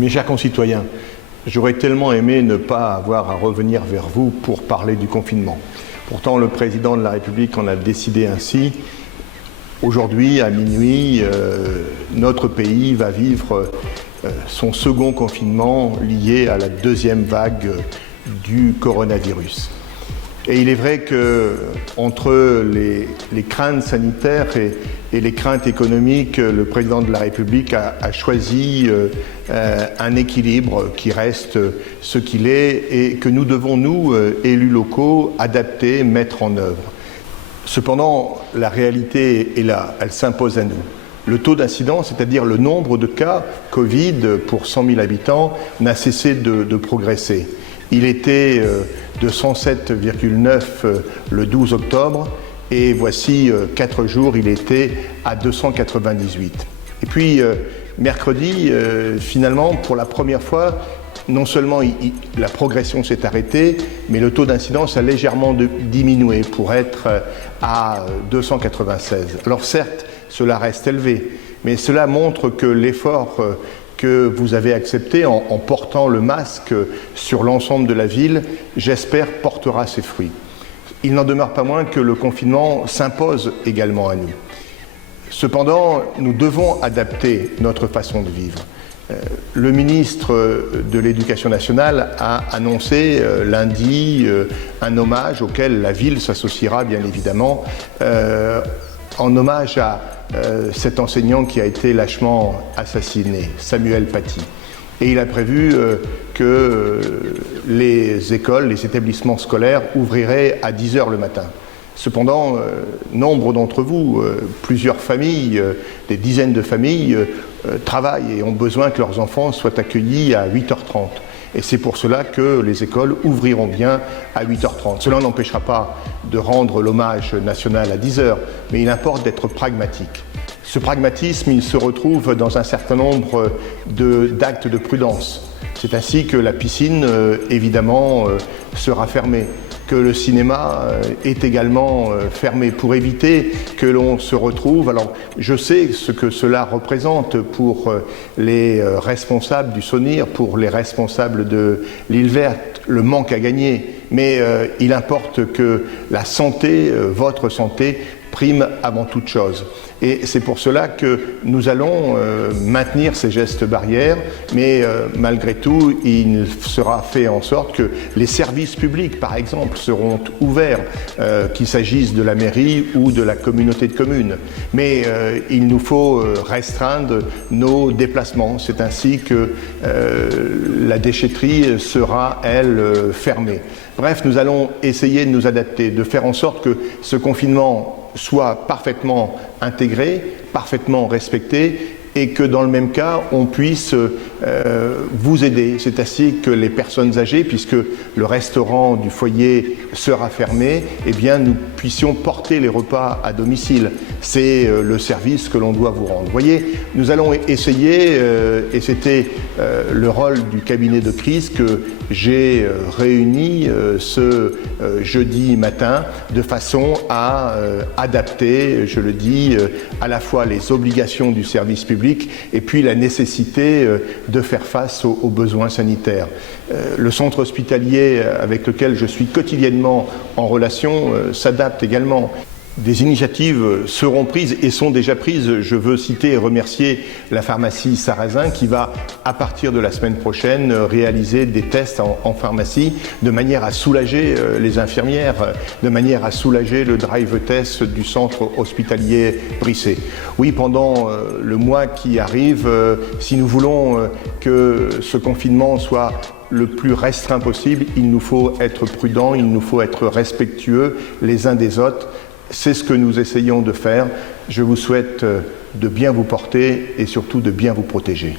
Mes chers concitoyens, j'aurais tellement aimé ne pas avoir à revenir vers vous pour parler du confinement. Pourtant, le président de la République en a décidé ainsi. Aujourd'hui, à minuit, notre pays va vivre son second confinement lié à la deuxième vague du coronavirus. Et il est vrai qu'entre les craintes sanitaires et les craintes économiques, le président de la République a choisi un équilibre qui reste ce qu'il est et que nous devons, nous, élus locaux, adapter, mettre en œuvre. Cependant, la réalité est là, elle s'impose à nous. Le taux d'incidence, c'est-à-dire le nombre de cas Covid pour 100 000 habitants, n'a cessé de progresser. Il était de 107,9 le 12 octobre et voici 4 jours, il était à 298. Et puis mercredi, finalement, pour la première fois, non seulement la progression s'est arrêtée, mais le taux d'incidence a légèrement diminué pour être à 296. Alors certes, cela reste élevé, mais cela montre que l'effort que vous avez accepté en portant le masque sur l'ensemble de la ville, j'espère, portera ses fruits. Il n'en demeure pas moins que le confinement s'impose également à nous. Cependant, nous devons adapter notre façon de vivre. Le ministre de l'Éducation nationale a annoncé lundi un hommage auquel la ville s'associera bien évidemment, en hommage à cet enseignant qui a été lâchement assassiné, Samuel Paty. Et il a prévu que les écoles, les établissements scolaires ouvriraient à 10h le matin. Cependant, nombre d'entre vous, plusieurs familles, des dizaines de familles, travaillent et ont besoin que leurs enfants soient accueillis à 8h30. Et c'est pour cela que les écoles ouvriront bien à 8h30. Cela n'empêchera pas de rendre l'hommage national à 10h, mais il importe d'être pragmatique. Ce pragmatisme, il se retrouve dans un certain nombre d'actes de prudence. C'est ainsi que la piscine, évidemment, sera fermée, que le cinéma est également fermé pour éviter que l'on se retrouve. Alors, je sais ce que cela représente pour les responsables du SONIR, pour les responsables de l'île verte, le manque à gagner, mais il importe que la santé, votre santé, prime avant toute chose. Et c'est pour cela que nous allons maintenir ces gestes barrières, mais malgré tout, il sera fait en sorte que les services publics, par exemple, seront ouverts, qu'il s'agisse de la mairie ou de la communauté de communes. Mais il nous faut restreindre nos déplacements. C'est ainsi que la déchetterie sera, elle, fermée. Bref, nous allons essayer de nous adapter, de faire en sorte que ce confinement soit parfaitement intégré, parfaitement respecté, et que dans le même cas, on puisse vous aider. C'est ainsi que les personnes âgées, puisque le restaurant du foyer sera fermé, eh bien nous puissions porter les repas à domicile. C'est le service que l'on doit vous rendre. Vous voyez, nous allons essayer, et c'était le rôle du cabinet de crise que j'ai réuni ce jeudi matin, de façon à adapter, je le dis, à la fois les obligations du service public et puis la nécessité de faire face aux besoins sanitaires. Le centre hospitalier avec lequel je suis quotidiennement en relation s'adapte également. Des initiatives seront prises et sont déjà prises. Je veux citer et remercier la pharmacie Sarrazin qui va, à partir de la semaine prochaine, réaliser des tests en pharmacie de manière à soulager les infirmières, de manière à soulager le drive test du centre hospitalier Brisset. Oui, pendant le mois qui arrive, si nous voulons que ce confinement soit le plus restreint possible, il nous faut être prudents, il nous faut être respectueux les uns des autres. C'est ce que nous essayons de faire. Je vous souhaite de bien vous porter et surtout de bien vous protéger.